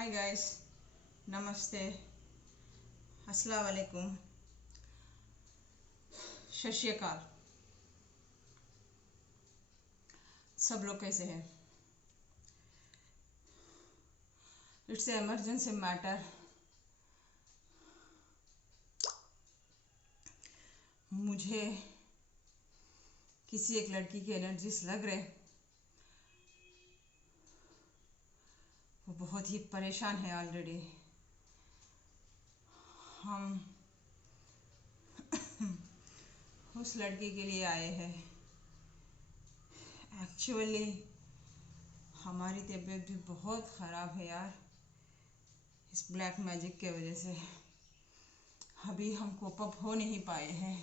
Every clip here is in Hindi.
हाय गाइस, नमस्ते, अस्सलाम वालेकुम, सत श्री अकाल। सब लोग कैसे हैं? It's emergency matter. मुझे किसी एक लड़की की एनर्जीज लग रहे, वो बहुत ही परेशान है ऑलरेडी। हम उस लड़की के लिए आए हैं। एक्चुअली हमारी तबीयत भी बहुत ख़राब है यार, इस ब्लैक मैजिक के वजह से। अभी हम कोप अप हो नहीं पाए हैं।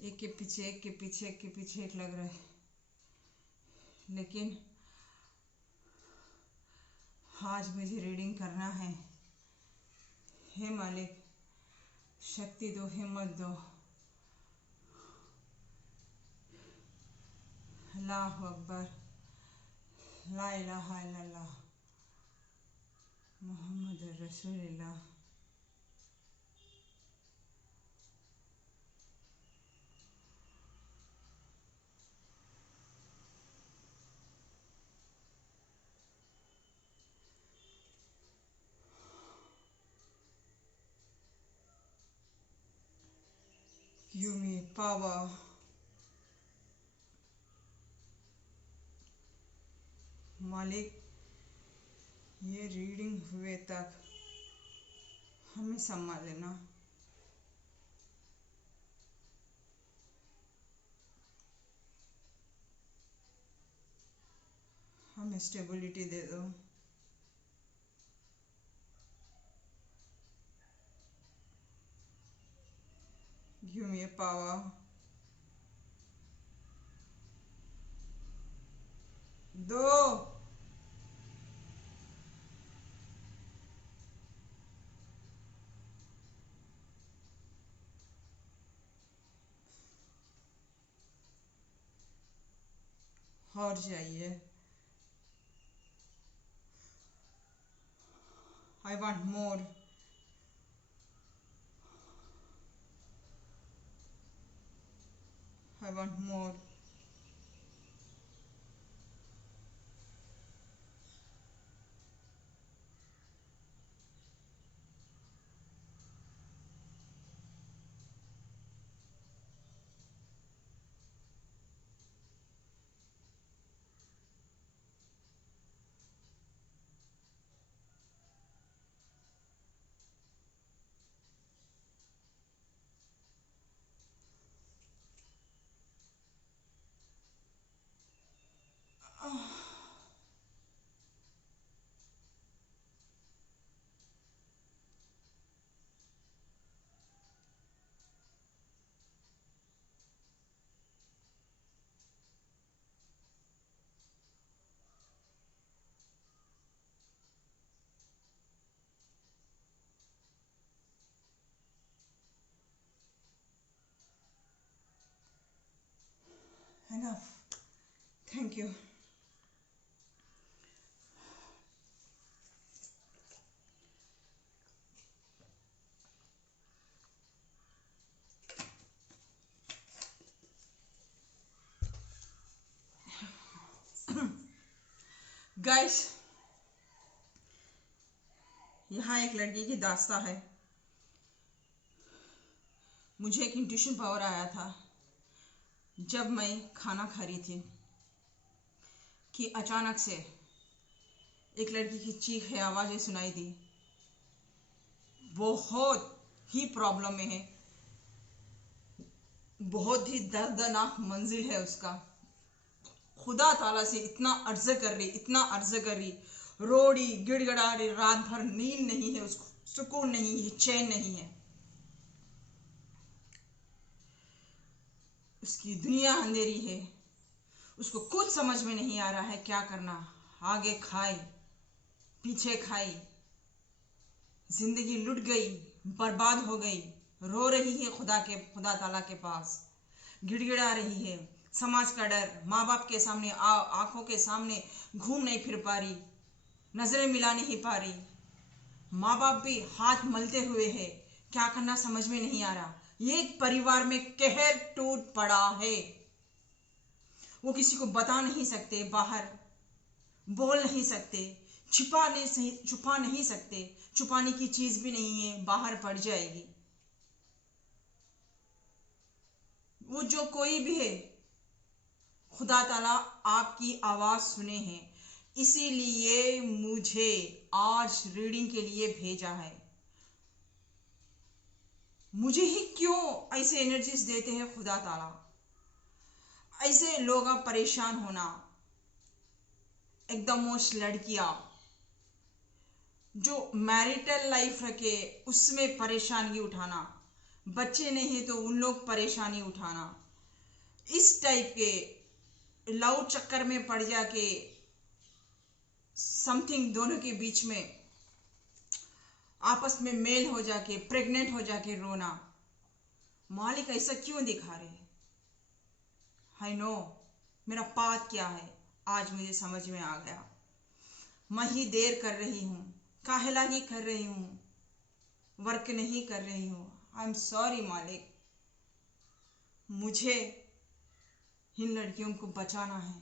एक के पीछे एक के पीछे एक के पीछे एक लग रहा है, लेकिन आज मुझे रीडिंग करना है। हे मालिक, शक्ति दो, हिम्मत दो। अल्लाहु अकबर, ला इलाहा इल्लल्लाह, मोहम्मद रसूलुल्लाह। Give me power. मालिक, ये रीडिंग हुए तक हमें संभाल लेना। हमें स्टेबिलिटी दे दो। Give me power. दो। और चाहिए। I want more. I want more. Enough. Thank you. Guys, यहाँ एक लड़की की दास्तां है। मुझे एक इंट्यूशन पावर आया था जब मैं खाना खा रही थी कि अचानक से एक लड़की की चीख आवाज़ें सुनाई दी। बहुत ही प्रॉब्लम में है, बहुत ही दर्दनाक मंजिल है उसका। खुदा ताला से इतना अर्ज कर रही, इतना अर्ज कर रही, रोड़ी गिड़गड़ा रही, रात भर नींद नहीं है उसको, सुकून नहीं है, चैन नहीं है। उसकी दुनिया अंधेरी है, उसको कुछ समझ में नहीं आ रहा है क्या करना। आगे खाई पीछे खाई, जिंदगी लुट गई, बर्बाद हो गई। रो रही है खुदा ताला के पास, गिड़गिड़ा रही है। समाज का डर, माँ बाप के सामने, आंखों के सामने घूम नहीं फिर पा रही। नजरें मिला नहीं पा रही। माँ बाप भी हाथ मलते हुए है, क्या करना समझ में नहीं आ रहा। एक परिवार में कहर टूट पड़ा है। वो किसी को बता नहीं सकते, बाहर बोल नहीं सकते, छुपा नहीं सकते। छुपाने की चीज भी नहीं है, बाहर पड़ जाएगी। वो जो कोई भी है, खुदा ताला आपकी आवाज सुने हैं, इसीलिए मुझे आज रीडिंग के लिए भेजा है। मुझे ही क्यों ऐसे एनर्जीज देते हैं खुदा ताला। ऐसे लोग परेशान होना, एकदम मोस्ट लड़कियां जो मैरिटल लाइफ रखे उसमें परेशानी उठाना, बच्चे नहीं है तो उन लोग परेशानी उठाना, इस टाइप के लव चक्कर में पड़ जाके समथिंग दोनों के बीच में आपस में मेल हो जाके प्रेग्नेंट हो जाके रोना। मालिक ऐसा क्यों दिखा रहे? आई नो मेरा पाथ क्या है, आज मुझे समझ में आ गया। मैं ही देर कर रही हूँ, काहेला ही कर रही हूँ, वर्क नहीं कर रही हूँ। आई एम सॉरी मालिक, मुझे इन लड़कियों को बचाना है।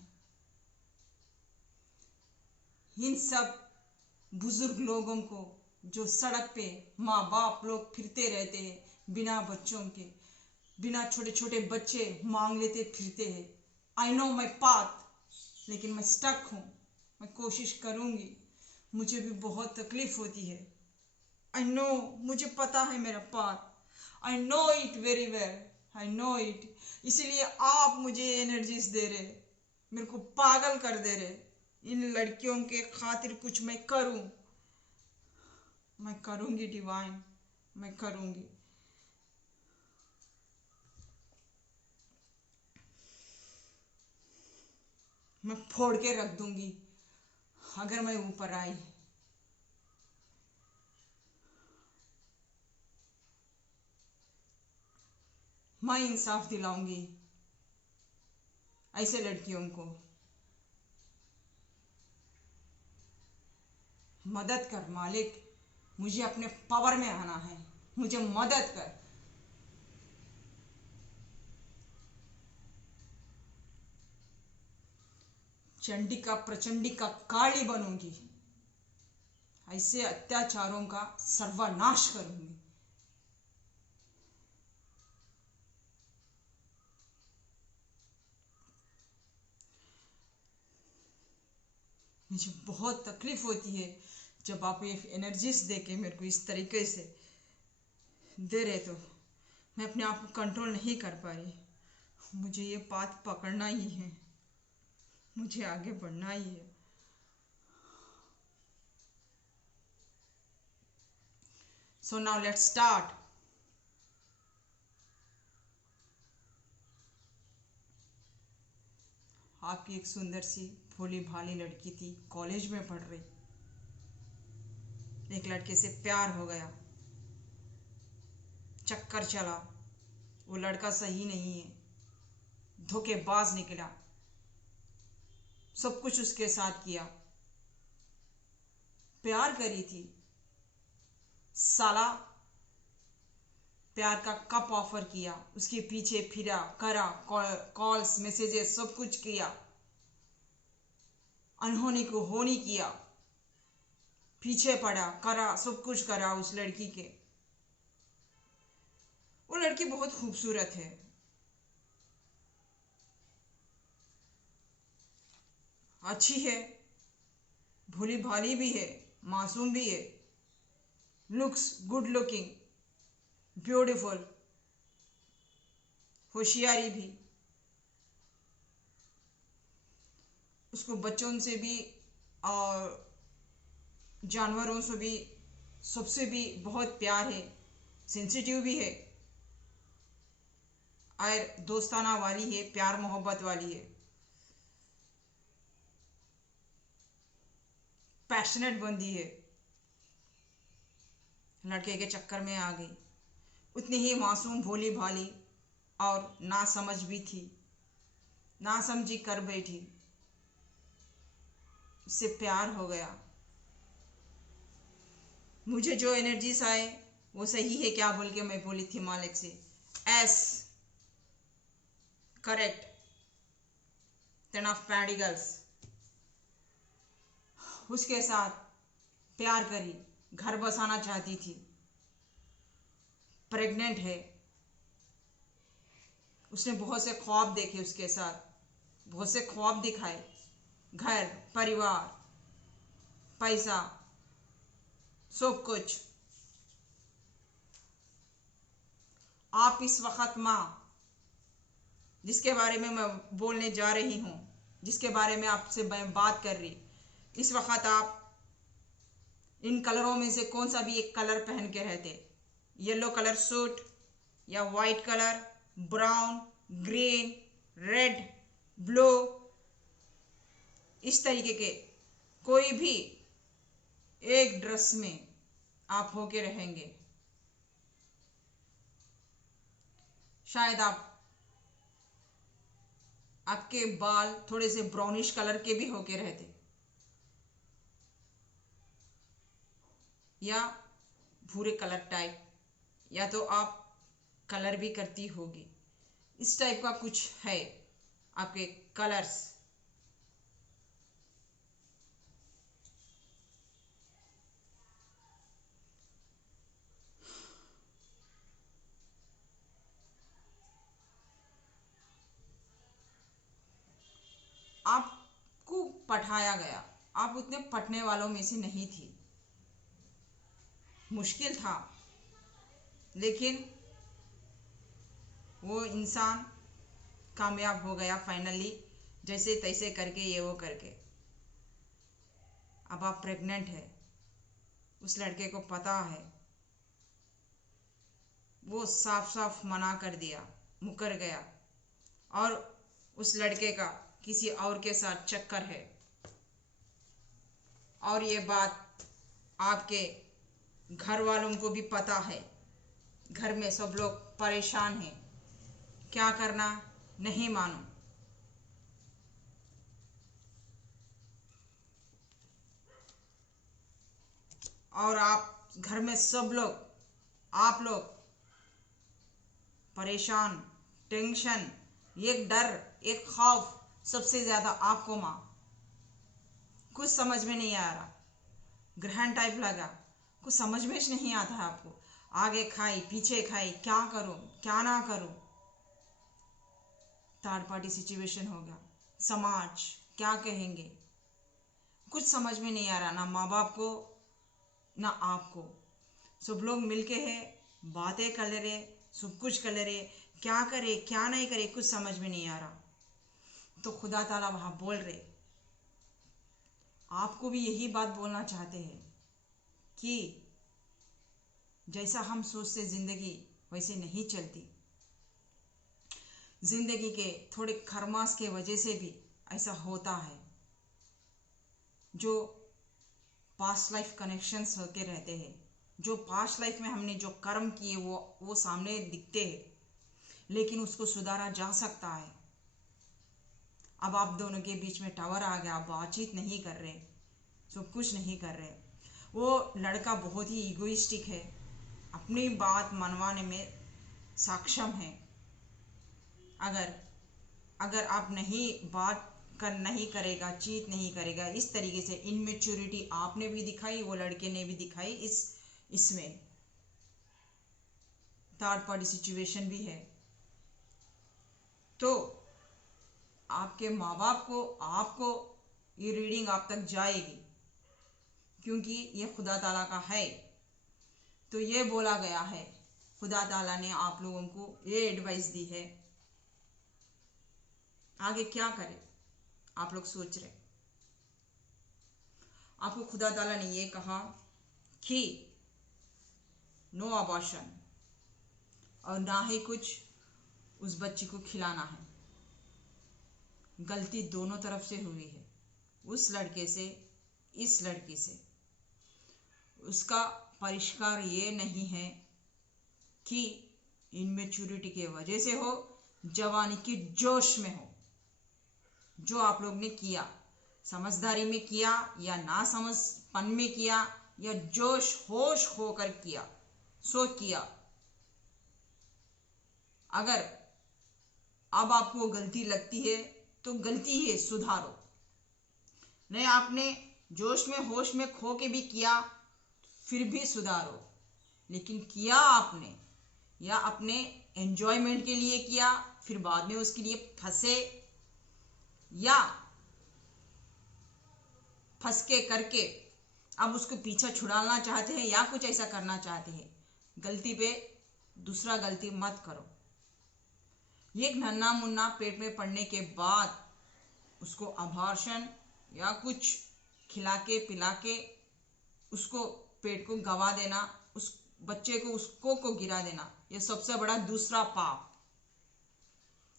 इन सब बुजुर्ग लोगों को जो सड़क पे माँ बाप लोग फिरते रहते हैं बिना बच्चों के, बिना छोटे छोटे बच्चे मांग लेते फिरते हैं। आई नो माई पाथ, लेकिन मैं स्टक हूँ। मैं कोशिश करूँगी, मुझे भी बहुत तकलीफ होती है। आई नो, मुझे पता है मेरा path, I know it very well, I know it. इसीलिए आप मुझे एनर्जीज दे रहे, मेरे को पागल कर दे रहे। इन लड़कियों के खातिर कुछ मैं करूं, मैं करूंगी डिवाइन, मैं करूंगी। मैं फोड़ के रख दूंगी अगर मैं ऊपर आई। मैं इंसाफ दिलाऊंगी ऐसे लड़कियों को। मदद कर मालिक, मुझे अपने पावर में आना है, मुझे मदद कर। चंडिका प्रचंडिका काली बनूंगी, ऐसे अत्याचारों का सर्वनाश करूंगी। मुझे बहुत तकलीफ होती है जब आप ये एनर्जीज दे के मेरे को इस तरीके से दे रहे, तो मैं अपने आप को कंट्रोल नहीं कर पा रही। मुझे ये पाथ पकड़ना ही है, मुझे आगे बढ़ना ही है। So now let's start. आपकी एक सुंदर सी भोली भाली लड़की थी, कॉलेज में पढ़ रही। एक लड़के से प्यार हो गया, चक्कर चला, वो लड़का सही नहीं है, धोखेबाज निकला, सब कुछ उसके साथ किया। प्यार करी थी, साला प्यार का कप ऑफर किया, उसके पीछे फिरा, करा, कॉल्स मैसेजेस सब कुछ किया, अनहोनी को होनी किया, पीछे पड़ा, करा, सब कुछ करा उस लड़की के। वो लड़की बहुत खूबसूरत है, अच्छी है, भोली भाली भी है, मासूम भी है, लुक्स गुड लुकिंग, ब्यूटीफुल, होशियारी भी। उसको बच्चों से भी और जानवरों से भी, सबसे भी बहुत प्यार है, सेंसिटिव भी है, और दोस्ताना वाली है, प्यार मोहब्बत वाली है, पैशनेट बंदी है। लड़के के चक्कर में आ गई। उतनी ही मासूम भोली भाली और ना समझ भी थी, ना समझी कर बैठी, उससे प्यार हो गया। मुझे जो एनर्जीज आए वो सही है क्या बोल के मैं बोली थी मालिक से। S correct, 10 of pentacles. उसके साथ प्यार करी, घर बसाना चाहती थी, प्रेग्नेंट है, उसने बहुत से ख्वाब देखे, उसके साथ बहुत से ख्वाब दिखाए, घर परिवार पैसा सब कुछ। आप इस वक्त माँ, जिसके बारे में मैं बोलने जा रही हूँ, जिसके बारे में आपसे मैं बात कर रही, इस वक्त आप इन कलरों में से कौन सा भी एक कलर पहन के रहते, येलो कलर सूट या white colour, brown, green, red, blue, इस तरीके के कोई भी एक ड्रेस में आप होके रहेंगे। शायद आपके बाल थोड़े से ब्राउनिश कलर के भी होके रहते, या भूरे कलर टाइप, या तो आप कलर भी करती होगी, इस टाइप का कुछ है आपके कलर्स। आपको पढ़ाया गया, आप उतने पढ़ने वालों में से नहीं थी, मुश्किल था, लेकिन वो इंसान कामयाब हो गया फाइनली, जैसे तैसे करके, ये वो करके। अब आप प्रेग्नेंट है, उस लड़के को पता है, वो साफ साफ मना कर दिया, मुकर गया, और उस लड़के का किसी और के साथ चक्कर है, और ये बात आपके घर वालों को भी पता है। घर में सब लोग परेशान हैं, क्या करना नहीं मानो। और आप घर में सब लोग, आप लोग परेशान, टेंशन, एक डर, एक खौफ, सबसे ज्यादा आपको माँ। कुछ समझ में नहीं आ रहा, ग्रहण टाइप लगा, कुछ समझ में नहीं आता है आपको, आगे खाई पीछे खाई, क्या करूं क्या ना करूं। थर्ड पार्टी सिचुएशन होगा, समाज क्या कहेंगे, कुछ समझ में नहीं आ रहा, ना माँ बाप को ना आपको। सब लोग मिलके है, बातें कर ले रहे, सब कुछ कर ले रहे, क्या करे क्या नहीं करे कुछ समझ में नहीं आ रहा। तो खुदा ताला वहां बोल रहे, आपको भी यही बात बोलना चाहते हैं कि जैसा हम सोचते जिंदगी वैसे नहीं चलती, जिंदगी के थोड़े खरमास के वजह से भी ऐसा होता है। जो पास्ट लाइफ कनेक्शंस होते रहते हैं, जो पास्ट लाइफ में हमने जो कर्म किए वो सामने दिखते हैं, लेकिन उसको सुधारा जा सकता है। अब आप दोनों के बीच में टावर आ गया, आप बातचीत नहीं कर रहे, सब कुछ नहीं कर रहे। वो लड़का बहुत ही इगोइस्टिक है, अपनी बात मनवाने में सक्षम है। अगर आप नहीं करेगा, चीट नहीं करेगा, इस तरीके से इनमेच्योरिटी आपने भी दिखाई, वो लड़के ने भी दिखाई, इसमें थर्ड पार्टी सिचुएशन भी है। तो आपके माँ बाप को, आपको ये रीडिंग आप तक जाएगी, क्योंकि ये खुदा ताला का है। तो ये बोला गया है, खुदा ताला ने आप लोगों को ये एडवाइस दी है, आगे क्या करें आप लोग सोच रहे। आपको खुदा ताला ने ये कहा कि नो अबॉर्शन, और ना ही कुछ उस बच्ची को खिलाना है। गलती दोनों तरफ से हुई है, उस लड़के से, इस लड़की से। उसका परिष्कार ये नहीं है कि इनमेच्योरिटी के वजह से हो, जवानी के जोश में हो, जो आप लोग ने किया, समझदारी में किया या ना समझपन में किया, या जोश होश होकर किया सो किया। अगर अब आपको गलती लगती है तो गलती है, सुधारो। नहीं, आपने जोश में होश में खो के भी किया फिर भी सुधारो। लेकिन किया आपने या अपने एंजॉयमेंट के लिए किया, फिर बाद में उसके लिए फंसे, या फंस के करके अब उसको पीछा छुड़ाना चाहते हैं या कुछ ऐसा करना चाहते हैं, गलती पे दूसरा गलती मत करो। ये एक नन्हा मुन्ना पेट में पड़ने के बाद उसको अबॉर्शन या कुछ खिला के पिला के उसको पेट को गवा देना, उस बच्चे को उसको गिरा देना, ये सबसे बड़ा दूसरा पाप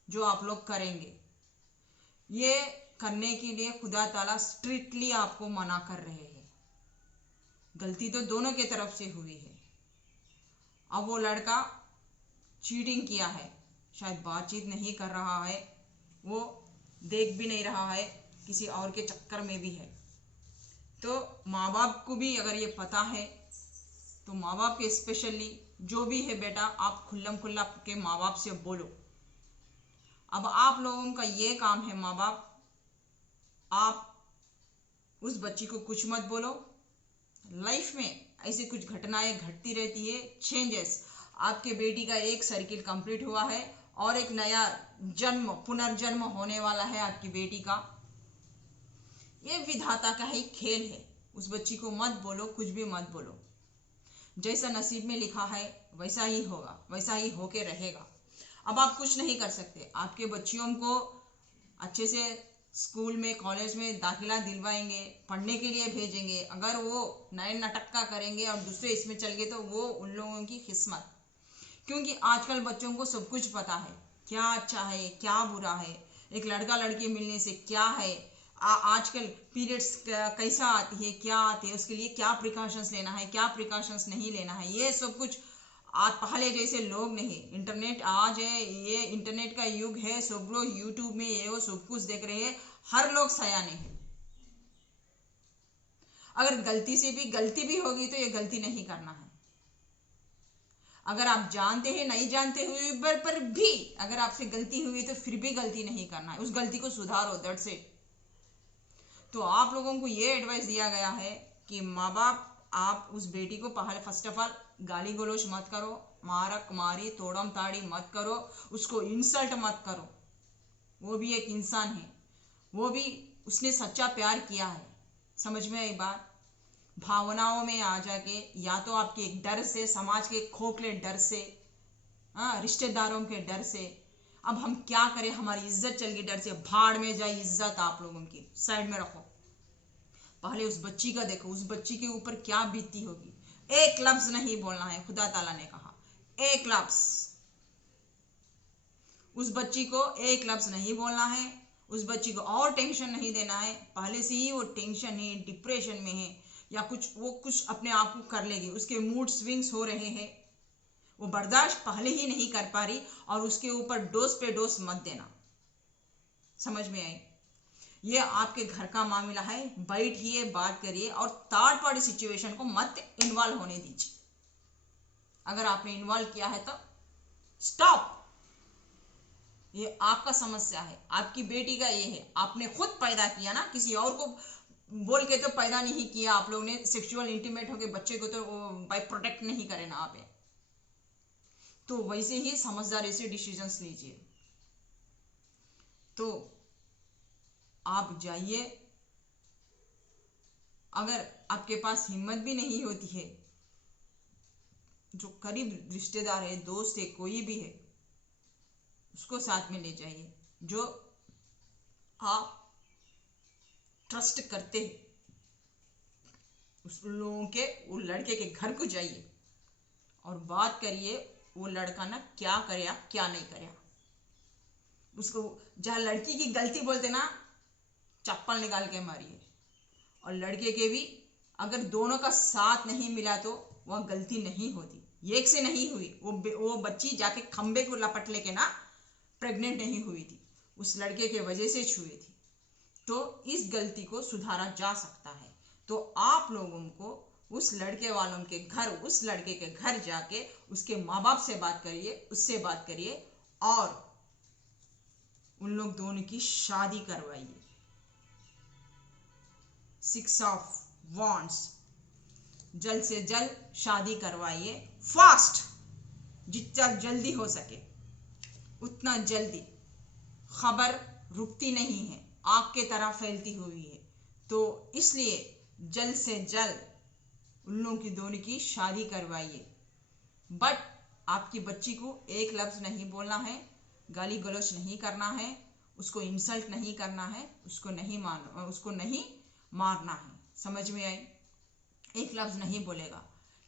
जो आप लोग करेंगे। ये करने के लिए खुदा ताला स्ट्रिक्टली आपको मना कर रहे हैं। गलती तो दोनों के तरफ से हुई है। अब वो लड़का चीटिंग किया है, शायद बातचीत नहीं कर रहा है, वो देख भी नहीं रहा है, किसी और के चक्कर में भी है। तो माँ बाप को भी अगर ये पता है तो माँ बाप के स्पेशली जो भी है बेटा, आप खुल्लम खुल्ला के माँ बाप से बोलो। अब आप लोगों का ये काम है माँ बाप, आप उस बच्ची को कुछ मत बोलो। लाइफ में ऐसी कुछ घटनाएं घटती रहती है, चेंजेस। आपके बेटी का एक सर्किल कंप्लीट हुआ है और एक नया जन्म पुनर्जन्म होने वाला है आपकी बेटी का। ये विधाता का ही खेल है। उस बच्ची को मत बोलो, कुछ भी मत बोलो। जैसा नसीब में लिखा है वैसा ही होगा, वैसा ही होके रहेगा। अब आप कुछ नहीं कर सकते। आपके बच्चियों को अच्छे से स्कूल में कॉलेज में दाखिला दिलवाएंगे, पढ़ने के लिए भेजेंगे। अगर वो नए नटक्का करेंगे और दूसरे इसमें चल गए तो वो उन लोगों की किस्मत। क्योंकि आजकल बच्चों को सब कुछ पता है, क्या अच्छा है क्या बुरा है, एक लड़का लड़की मिलने से क्या है, आजकल पीरियड्स कैसा आती है, क्या आती है, उसके लिए क्या प्रिकॉशंस लेना है, क्या प्रिकॉशंस नहीं लेना है, ये सब कुछ आज पहले जैसे लोग नहीं। इंटरनेट आज है, ये इंटरनेट का युग है, सब लोग यूट्यूब में ये वो सब कुछ देख रहे हैं, हर लोग सयाने हैं। अगर गलती से भी गलती भी होगी तो ये गलती नहीं करना है। अगर आप जानते हैं नहीं जानते हुए पर भी अगर आपसे गलती हुई तो फिर भी गलती नहीं करना है, उस गलती को सुधारो, दैट्स इट। तो आप लोगों को ये एडवाइस दिया गया है कि माँ बाप आप उस बेटी को पहले फर्स्ट ऑफ ऑल गाली गलौज मत करो, मारक मारी तोड़म ताड़ी मत करो, उसको इंसल्ट मत करो। वो भी एक इंसान है, वो भी उसने सच्चा प्यार किया है। समझ में आई बात? भावनाओं में आ जाके या तो आपके एक डर से, समाज के खोखले डर से, रिश्तेदारों के डर से, अब हम क्या करें, हमारी इज्जत चल गई डर से, भाड़ में जाए इज्जत आप लोगों की, साइड में रखो। पहले उस बच्ची का देखो, उस बच्ची के ऊपर क्या बीती होगी। एक लफ्ज नहीं बोलना है, खुदा ताला ने कहा एक लफ्ज। उस बच्ची को एक लफ्ज नहीं बोलना है, उस बच्ची को और टेंशन नहीं देना है। पहले से ही वो टेंशन है, डिप्रेशन में है, या वो कुछ अपने आप को कर लेगी, उसके मूड स्विंग्स हो रहे हैं, वो बर्दाश्त पहले ही नहीं कर पा रही, और उसके ऊपर डोज पे डोज मत देना। समझ में आई? ये आपके घर का मामला है, बैठिए बात करिए और थर्ड पार्टी सिचुएशन को मत इन्वॉल्व होने दीजिए। अगर आपने इन्वॉल्व किया है तो स्टॉप। ये आपका समस्या है, आपकी बेटी का ये है, आपने खुद पैदा किया ना, किसी और को बोल के तो पैदा नहीं किया। आप लोगों ने सेक्सुअल इंटीमेट होके बच्चे को तो बाय प्रोटेक्ट नहीं करे ना आप। तो वैसे ही समझदारी से डिसीजंस लीजिए। तो आप जाइए, अगर आपके पास हिम्मत भी नहीं होती है, जो करीब रिश्तेदार है, दोस्त है, कोई भी है, उसको साथ में ले जाइए, जो आप ट्रस्ट करते हैं, उस लोगों के, वो लड़के के घर को जाइए और बात करिए वो लड़का ना क्या करे क्या नहीं करे। उसको जहाँ लड़की की गलती बोलते ना, चप्पल निकाल के मारिए। और लड़के के भी अगर दोनों का साथ नहीं मिला तो वह गलती नहीं होती। एक से नहीं हुई, वो बच्ची जाके खंबे को लपट लेके ना प्रेग्नेंट नहीं हुई थी, उस लड़के के वजह से छुई थी। तो इस गलती को सुधारा जा सकता है। तो आप लोगों को उस लड़के वालों के घर, उस लड़के के घर जाके उसके माँ बाप से बात करिए, उससे बात करिए और उन लोग दोनों की शादी करवाइए। 6 ऑफ वॉन्ड्स, जल्द से जल्द शादी करवाइए, फास्ट, जितना जल्दी हो सके उतना जल्दी। खबर रुकती नहीं है, आग के तरह फैलती हुई है, तो इसलिए जल्द से जल्द उन लोगों की दोनों की शादी करवाइए। बट आपकी बच्ची को एक लफ्ज़ नहीं बोलना है, गाली गलौज नहीं करना है, उसको इंसल्ट नहीं करना है, उसको नहीं मारना है। समझ में आई? एक लफ्ज़ नहीं बोलेगा,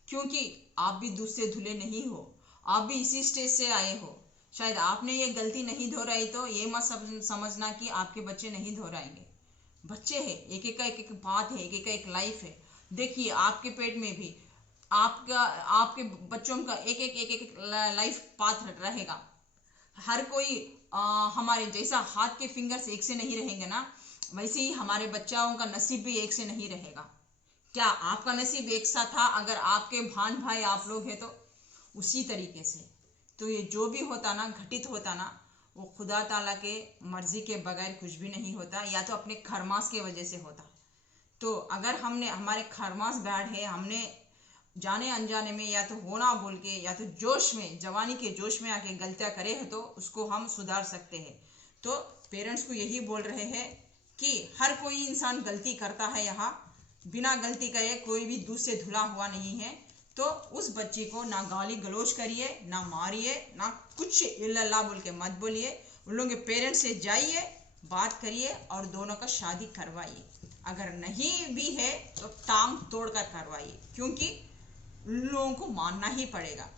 क्योंकि आप भी दूध से धुले नहीं हो, आप भी इसी स्टेज से आए हो। शायद आपने ये गलती नहीं दोहराई तो ये मत समझना कि आपके बच्चे नहीं दोहराएंगे। बच्चे हैं, एक एक का एक एक बात है, एक एक का एक लाइफ है। देखिए आपके पेट में भी आपके बच्चों का एक एक लाइफ पाथ रहेगा। हर कोई हमारे जैसा हाथ के फिंगर्स एक से नहीं रहेंगे ना, वैसे ही हमारे बच्चों का नसीब भी एक से नहीं रहेगा। क्या आपका नसीब एक सा था अगर आपके भान भाई आप लोग हैं तो? उसी तरीके से तो ये जो भी होता ना, घटित होता ना, वो खुदा ताला के मर्जी के बगैर कुछ भी नहीं होता, या तो अपने खरमास के वजह से होता। तो अगर हमने हमारे खरमास बैड है, हमने जाने अनजाने में या तो होना बोल के या तो जोश में, जवानी के जोश में आके गलतियां करे हैं तो उसको हम सुधार सकते हैं। तो पेरेंट्स को यही बोल रहे हैं कि हर कोई इंसान गलती करता है, यहाँ बिना गलती करे कोई भी दूध से धुला हुआ नहीं है। तो उस बच्ची को ना गाली गलौज करिए, ना मारिए, ना कुछ इल्लल्लाह बोल के मत बोलिए। उन लोगों के पेरेंट्स से जाइए, बात करिए और दोनों का शादी करवाइए। अगर नहीं भी है तो टांग तोड़कर करवाइए, क्योंकि उन लोगों को मानना ही पड़ेगा।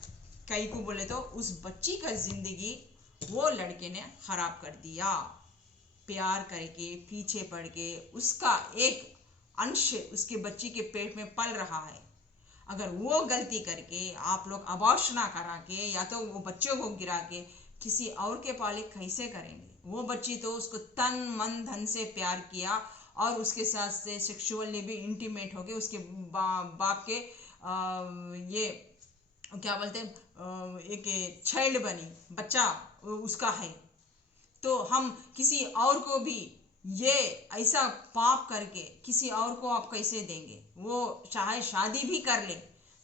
कई को बोले तो उस बच्ची का जिंदगी वो लड़के ने खराब कर दिया। प्यार करके पीछे पड़ के उसका एक अंश उसके बच्ची के पेट में पल रहा है। अगर वो गलती करके आप लोग अबॉर्शन करा के या तो वो बच्चों को गिरा के किसी और के पाले कैसे करेंगे? वो बच्ची तो उसको तन मन धन से प्यार किया और उसके साथ से सेक्सुअली भी इंटीमेट हो गए। उसके बाप के ये क्या बोलते हैं, एक चाइल्ड बनी, बच्चा उसका है। तो हम किसी और को भी ये ऐसा पाप करके किसी और को आप कैसे देंगे? वो चाहे शादी भी कर ले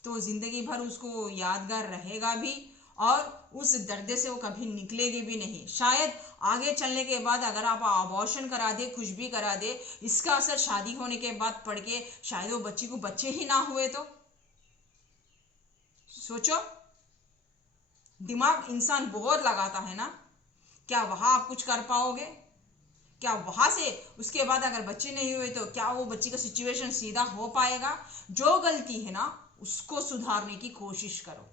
तो जिंदगी भर उसको यादगार रहेगा भी और उस दर्द से वो कभी निकलेगी भी नहीं। शायद आगे चलने के बाद अगर आप अबॉर्शन करा दे, कुछ भी करा दे, इसका असर शादी होने के बाद पड़ के शायद वो बच्ची को बच्चे ही ना हुए तो सोचो। दिमाग इंसान बहुत लगाता है ना, क्या वहां आप कुछ कर पाओगे? क्या वहां से उसके बाद अगर बच्चे नहीं हुए तो क्या वो बच्ची का सिचुएशन सीधा हो पाएगा? जो गलती है ना उसको सुधारने की कोशिश करो,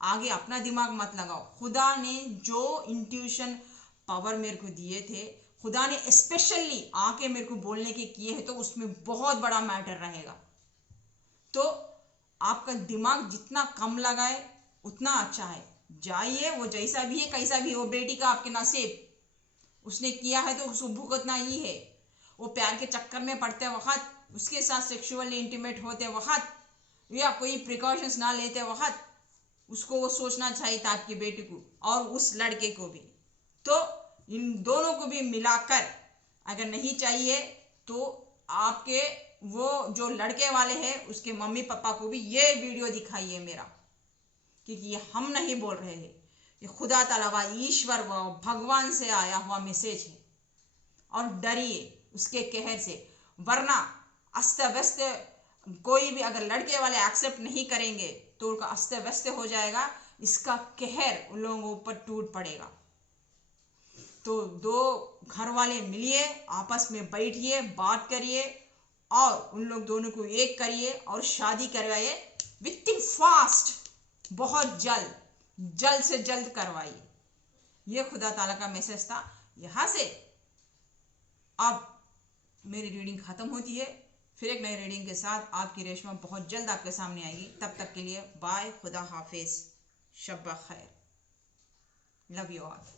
आगे अपना दिमाग मत लगाओ। खुदा ने जो इंट्यूशन पावर मेरे को दिए थे, खुदा ने स्पेशली आके मेरे को बोलने के किए हैं, तो उसमें बहुत बड़ा मैटर रहेगा। तो आपका दिमाग जितना कम लगाए उतना अच्छा है। जाइए, वो जैसा भी है कैसा भी, वो बेटी का आपके नसीब, उसने किया है तो उसको भुगतना ही है। वो प्यार के चक्कर में पड़ते वक्त, उसके साथ सेक्सुअली इंटीमेट होते वक्त या कोई प्रिकॉशंस ना लेते वक्त उसको वो सोचना चाहिए था, आपकी बेटी को और उस लड़के को भी। तो इन दोनों को भी मिलाकर अगर नहीं चाहिए तो आपके वो जो लड़के वाले हैं उसके मम्मी पापा को भी ये वीडियो दिखाइए मेरा, क्योंकि ये हम नहीं बोल रहे हैं, ये खुदा ताला व ईश्वर व भगवान से आया हुआ मैसेज है। और डरिए उसके कहर से, वरना अस्त व्यस्त कोई भी अगर लड़के वाले एक्सेप्ट नहीं करेंगे तो उनका अस्त व्यस्त हो जाएगा, इसका कहर उन लोगों के ऊपर टूट पड़ेगा। तो दो घर वाले मिलिए, आपस में बैठिए, बात करिए और उन लोग दोनों को एक करिए और शादी करवाइए विथ फास्ट, बहुत जल्द से जल्द करवाइए। ये खुदा ताला का मैसेज था। यहाँ से अब मेरी रीडिंग खत्म होती है, फिर एक नई रीडिंग के साथ आपकी रेशमा बहुत जल्द आपके सामने आएगी। तब तक के लिए बाय, खुदा हाफिज, शब्बा खैर, लव यू ऑल।